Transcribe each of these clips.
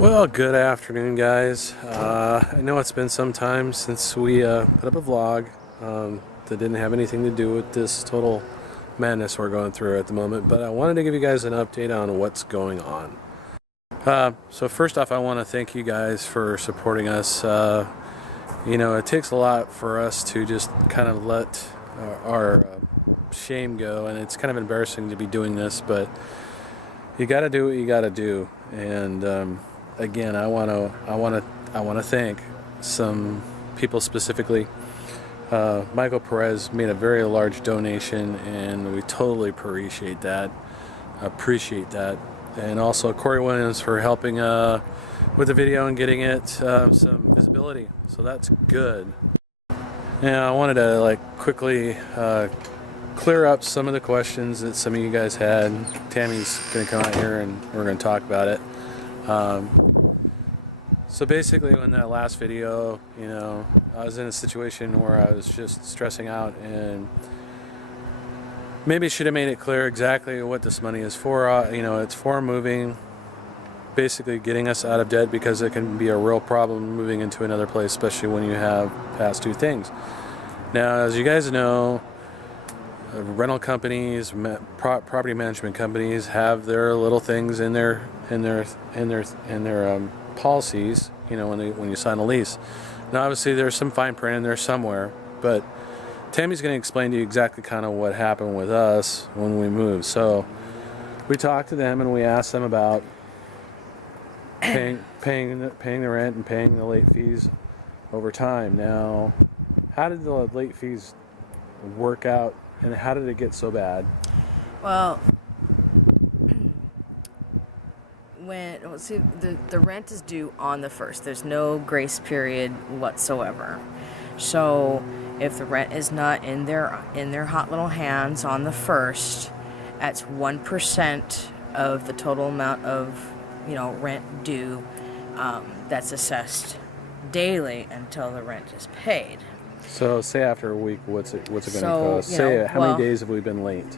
Well, good afternoon, guys. I know it's been some time since we put up a vlog that didn't have anything to do with this total madness we're going through at the moment, but I wanted to give you guys an update on what's going on. So first off, I want to thank you guys for supporting us. It takes a lot for us to just kind of let our shame go, and it's kind of embarrassing to be doing this, but you got to do what you got to do. And again, I want to thank some people specifically. Michael Perez made a very large donation, and we totally appreciate that. And also Corey Williams for helping with the video and getting it some visibility. So that's good. Now I wanted to quickly clear up some of the questions that some of you guys had. Tammy's going to come out here and we're going to talk about it. So basically, in that last video, I was in a situation where I was just stressing out, and maybe should have made it clear exactly what this money is for. It's for moving, basically getting us out of debt, because it can be a real problem moving into another place, especially when you have past due things. Now, as you guys know, rental companies, property management companies have their little things in their policies. When you sign a lease. Now, obviously, there's some fine print in there somewhere, but Tammy's going to explain to you exactly kind of what happened with us when we moved. So we talked to them and we asked them about paying the rent and paying the late fees over time. Now, how did the late fees work out, and how did it get so bad? Well, the rent is due on the 1st. There's no grace period whatsoever. So if the rent is not in their hot little hands on the 1st, that's 1% of the total amount of rent due that's assessed daily until the rent is paid. So say after a week, what's it going to cost? How many days have we been late?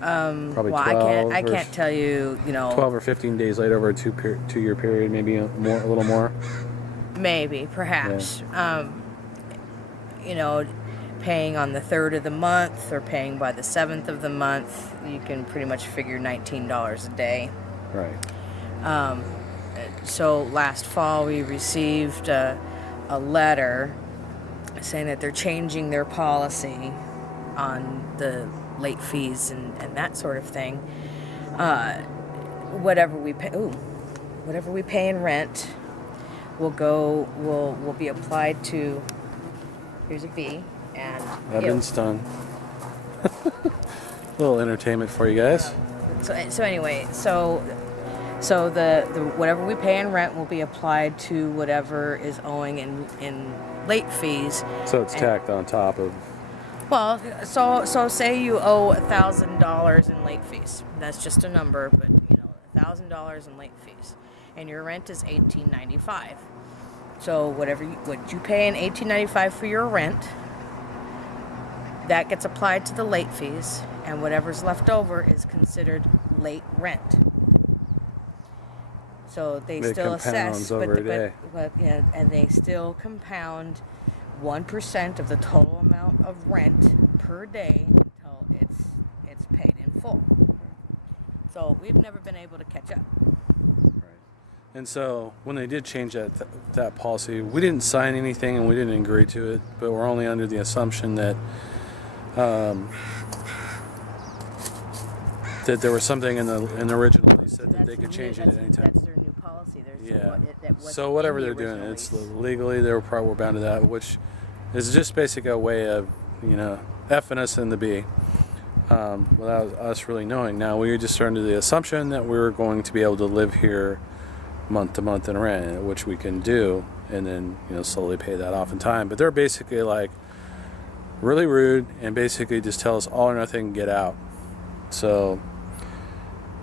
Probably 12. I can't tell you. 12 or 15 days late over a two-year period, maybe a little more. Maybe, perhaps. Yeah. Paying on the 3rd of the month or paying by the 7th of the month, you can pretty much figure $19 a day. Right. So last fall we received a letter saying that they're changing their policy on the late fees and that sort of thing. Whatever we pay in rent will be applied to. Here's a V, and Evan's done. A little entertainment for you guys. So anyway, so the whatever we pay in rent will be applied to whatever is owing in late fees. So it's tacked on top of. Well, so say you owe $1,000 in late fees. That's just a number, but $1,000 in late fees, and your rent is $1,895. So what you pay in $1,895 for your rent, that gets applied to the late fees, and whatever's left over is considered late rent. So they still assess, and they still compound 1% of the total amount of rent per day until it's paid in full. So we've never been able to catch up. Right. And so when they did change that policy, we didn't sign anything and we didn't agree to it, but we're only under the assumption that that there was something in the original lease that they could change it at any time. That's their new policy. So whatever they're doing, it's legally we're bound to that, which is just basically a way of effing us in the B, without us really knowing. Now we were just under the assumption that we were going to be able to live here month to month in rent, which we can do, and then slowly pay that off in time. But they're basically really rude and basically just tell us all or nothing, get out. So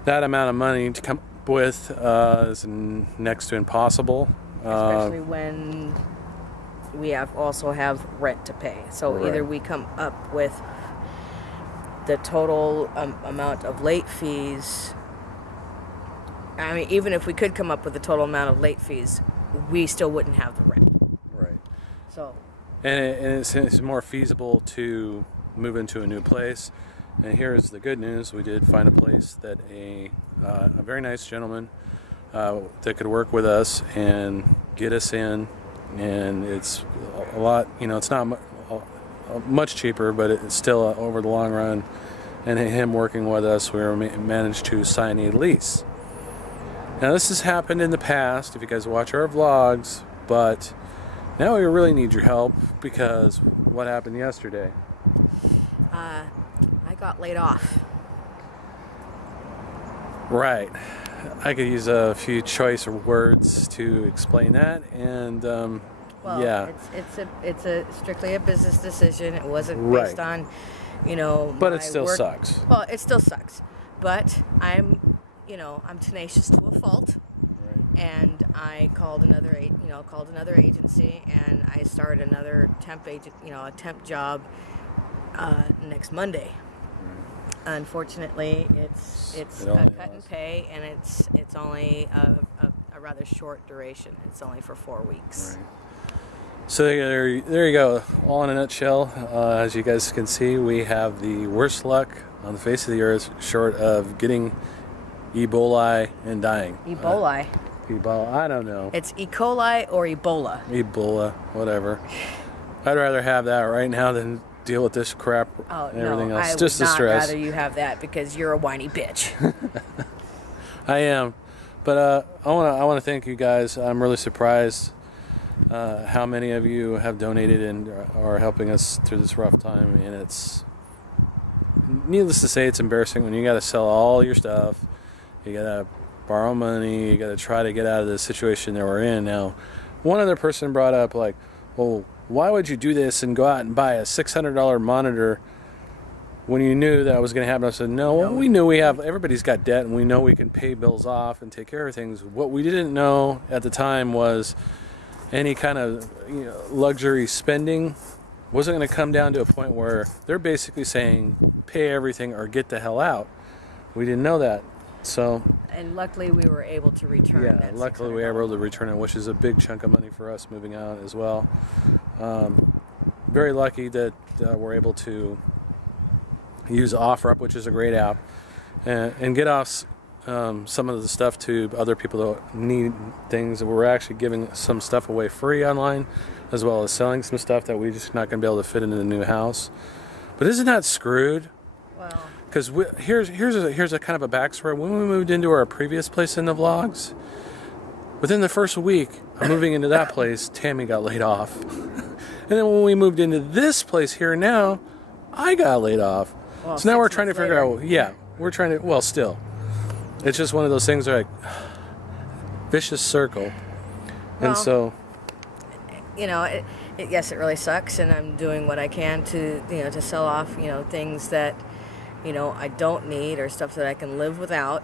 that amount of money to come up with is next to impossible, especially when we also have rent to pay. So right. Either we come up with the total amount of late fees I mean, even if we could come up with the total amount of late fees, we still wouldn't have the rent. Right. So. And it's more feasible to move into a new place. And here's the good news: we did find a place that a very nice gentleman that could work with us and get us in. And it's a lot, it's not much cheaper, but it's still over the long run. And him working with us, we managed to sign a lease. Now, this has happened in the past, if you guys watch our vlogs, but now we really need your help because what happened yesterday? I got laid off. Right. I could use a few choice words to explain that, and Well, yeah. it's a strictly a business decision. It wasn't based on, But my it still work. sucks. Well, it still sucks. But I'm tenacious to a fault. Right. And I called another agency, and I started another a temp job next Monday. Right. Unfortunately, it's It a only cut and was. pay, and it's only a rather short duration. It's only for 4 weeks. Right. So there you go. All in a nutshell, as you guys can see, we have the worst luck on the face of the earth, short of getting Ebola and dying. Ebola. Ebola, I don't know. It's E. coli or Ebola. Ebola, whatever. I'd rather have that right now than deal with this crap and everything else. I would Just the not stress. rather you have that because you're a whiny bitch. I am, but I want to thank you guys. I'm really surprised how many of you have donated and are helping us through this rough time. And it's needless to say, it's embarrassing when you got to sell all your stuff. You got to borrow money. You got to try to get out of the situation that we're in now. One other person brought up like, well, why would you do this and go out and buy a $600 monitor when you knew that was going to happen? I said, no, well, we knew everybody's got debt, and we know we can pay bills off and take care of things. What we didn't know at the time was any kind of luxury spending wasn't going to come down to a point where they're basically saying pay everything or get the hell out. We didn't know that. So, And luckily we were able to return that. luckily we were able to return it, which is a big chunk of money for us moving out as well. Very lucky that we're able to use OfferUp, which is a great app, and get off some of the stuff to other people that need things. We're actually giving some stuff away free online, as well as selling some stuff that we're just not going to be able to fit into the new house. But isn't that screwed? Well, Because here's a kind of a backstory. When we moved into our previous place in the vlogs, within the first week of moving into that place, Tammy got laid off. And then when we moved into this place here now, I got laid off. well, So now 6 we're trying to months figure later. out, we're trying to, well, still. It's just one of those things where like, vicious circle. Well, And so, yes, it really sucks, and I'm doing what I can to to sell off things that I don't need or stuff that I can live without.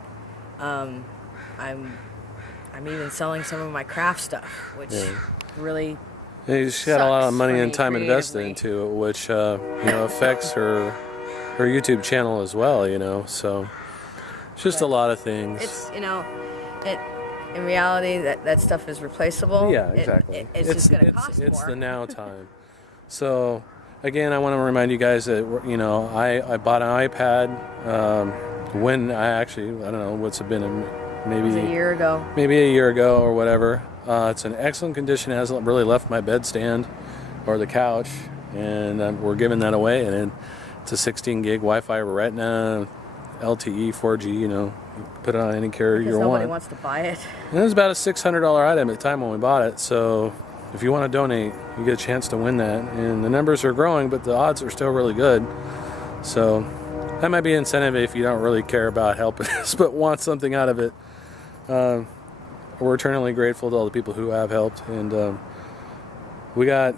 I'm even selling some of my craft stuff, which really you just got a lot of sucks money for and me time invested creatively. into it, which affects her YouTube channel as well. So it's just a lot of things. It's in reality that stuff is replaceable. Yeah, exactly. It's just going to cost it's more. the now time. So again, I want to remind you guys that I bought an iPad when I don't know what's it been, It was a year ago. maybe a year ago or whatever. It's in excellent condition. It hasn't really left my bedstand or the couch, and we're giving that away. And it's a 16 gig Wi-Fi Retina LTE 4G. Put it on any carrier Because you nobody want. wants to buy it. And it was about a $600 item at the time when we bought it. So if you want to donate, you get a chance to win that. And the numbers are growing, but the odds are still really good. So that might be an incentive if you don't really care about helping us, but want something out of it. We're eternally grateful to all the people who have helped. And we got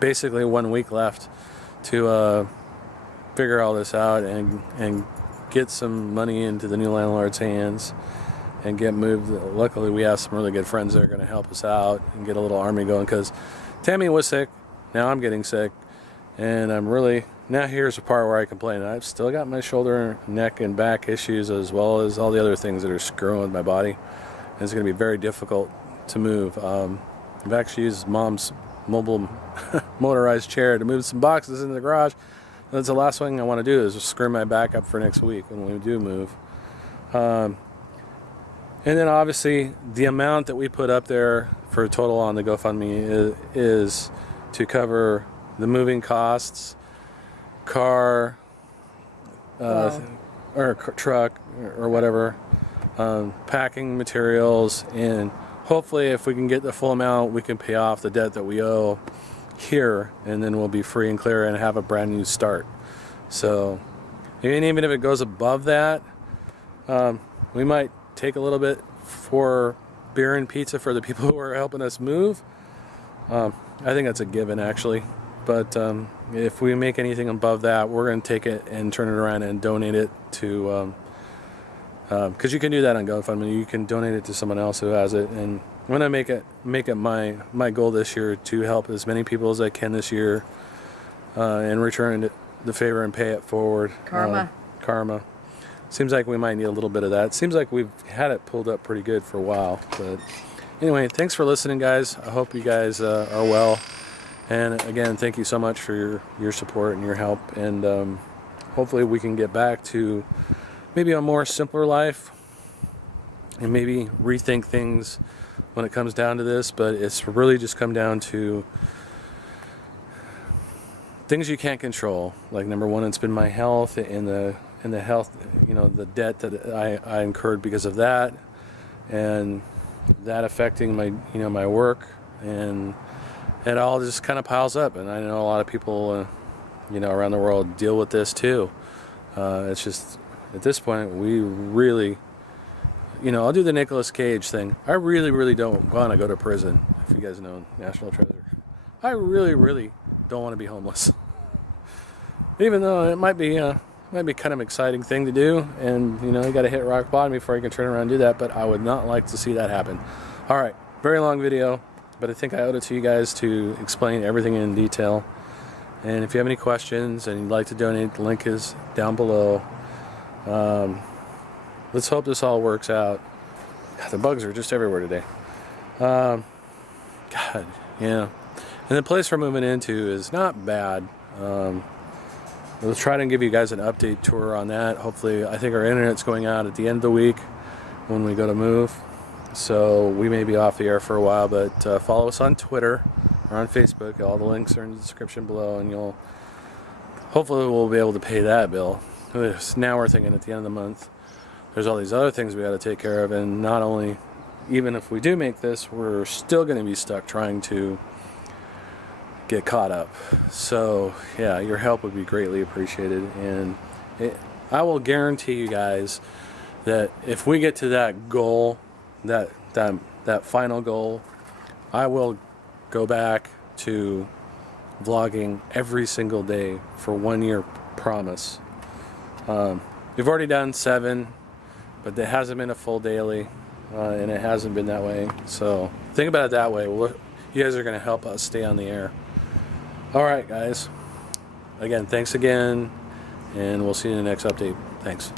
basically 1 week left to figure all this out and get some money into the new landlord's hands and get moved. Luckily, we have some really good friends that are going to help us out and get a little army going, because Tammy was sick. Now I'm getting sick, and I'm really Now here's the part where I complain. I've still got my shoulder, neck, and back issues, as well as all the other things that are screwing with my body. And it's going to be very difficult to move. I've actually used Mom's mobile motorized chair to move some boxes into the garage. That's the last thing I want to do, is just screw my back up for next week when we do move. And then obviously the amount that we put up there for total on the GoFundMe is to cover the moving costs, car, or truck, or whatever, packing materials, and hopefully if we can get the full amount, we can pay off the debt that we owe here, and then we'll be free and clear and have a brand new start. So, and even if it goes above that, we might take a little bit for beer and pizza for the people who are helping us move. I think that's a given, actually. But if we make anything above that, we're going to take it and turn it around and donate it to, because you can do that on GoFundMe. You can donate it to someone else who has it. And I'm going to make it my goal this year to help as many people as I can this year, and return the favor and pay it forward. Karma. Seems like we might need a little bit of that. Seems like we've had it pulled up pretty good for a while. But anyway, thanks for listening, guys. I hope you guys are well. And again, thank you so much for your support and your help. And hopefully we can get back to maybe a more simpler life and maybe rethink things when it comes down to this. But it's really just come down to things you can't control. Like, number one, it's been my health and the health, the debt that I incurred because of that, and that affecting my work, and it all just kind of piles up. And I know a lot of people, around the world deal with this too. It's just, at this point, we really, I'll do the Nicolas Cage thing. I really, really don't want to go to prison, if you guys know National Treasure. I really, really don't want to be homeless. Even though it might be kind of an exciting thing to do, and you got to hit rock bottom before you can turn around and do that, but I would not like to see that happen. All right, very long video, but I think I owed it to you guys to explain everything in detail. And if you have any questions and you'd like to donate, the link is down below. Let's hope this all works out. God, the bugs are just everywhere today. God, yeah. And the place we're moving into is not bad. We'll try to give you guys an update tour on that. Hopefully, I think our internet's going out at the end of the week when we go to move. So we may be off the air for a while, but follow us on Twitter or on Facebook. All the links are in the description below, and hopefully we'll be able to pay that bill. Now we're thinking at the end of the month, there's all these other things we got to take care of, and not only, even if we do make this, we're still going to be stuck trying to get caught up. So yeah, your help would be greatly appreciated, and I will guarantee you guys that if we get to that goal, that final goal, I will go back to vlogging every single day for 1 year, promise. We've already done 7, but there hasn't been a full daily, and it hasn't been that way. So think about it that way. You guys are going to help us stay on the air. All right, guys. Again, thanks again, and we'll see you in the next update. Thanks.